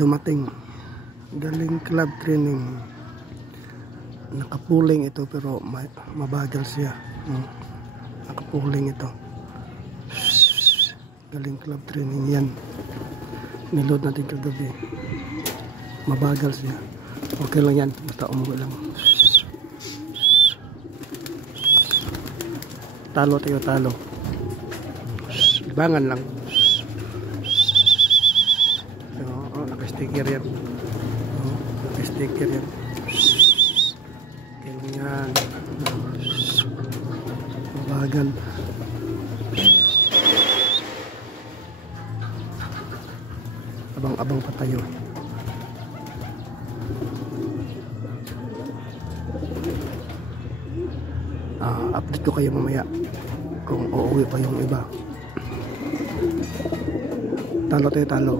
dumating galing club training. Nakapuling ito pero mabagal siya. Nakapuling ito. Galing club training yan. Niload natin kagabi. Mabagal siya. Okay lang yan, basta umuwi lang. Talo tayo, talo. Ibangan lang. Naka-sticker yan. Naka-sticker yan. Okay lang yan. Mabagal. Abang-abang pa tayo. Update ko kayo mamaya kung uuwi pa yung iba. Talo tayo, talo.